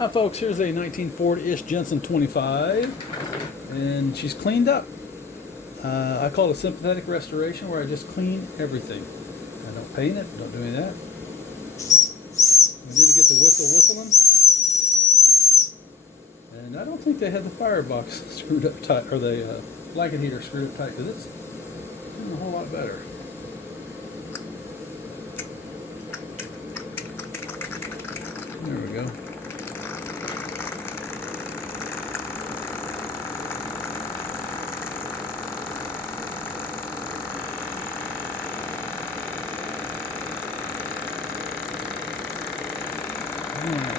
Hi folks, here's a 1940-ish Jensen 25, and she's cleaned up. I call it a sympathetic restoration, where I just clean everything. I don't paint it, don't do any of that. I did get the whistle whistling, and I don't think they had the firebox screwed up tight, or the blanket heater screwed up tight, because it's doing a whole lot better. There we go.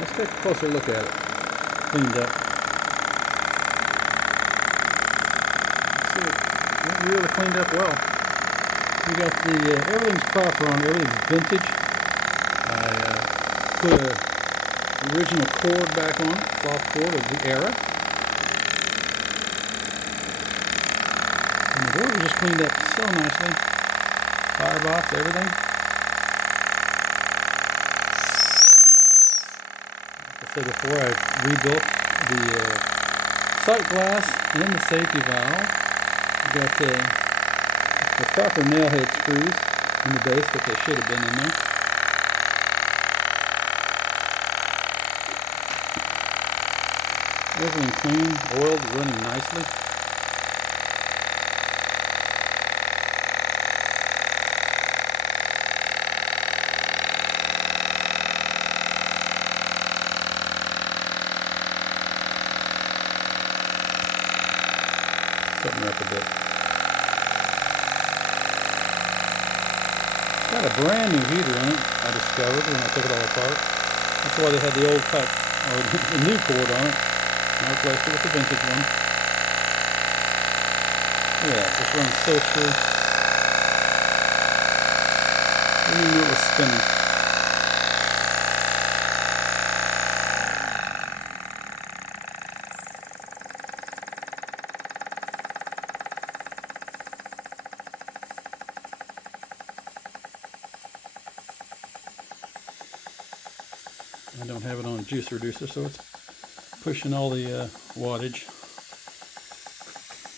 Let's take a closer look at it. Cleaned up. See, it really cleaned up well. We got the everything's proper on, everything's vintage. I put a original cord back on it, cloth cord of the era. And the door was just cleaned up so nicely. Firebox, everything. Like I said before, I rebuilt the sight glass and the safety valve. We got the proper nail head screws in the base, but they should have been in there. Everything clean, oiled, running nicely. Something up a bit. Got a brand new heater in it, I discovered when I took it all apart. That's why they had the old type, or the new cord on it. I replaced it with the vintage one. Look at that, just runs so true. Didn't even know it was spinning. I don't have it on a juice reducer, so it's pushing all the wattage.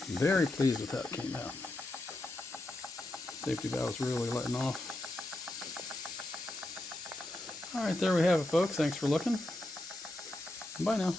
I'm very pleased with how it came out. Safety valve's really letting off. Alright, there we have it, folks. Thanks for looking. Bye now.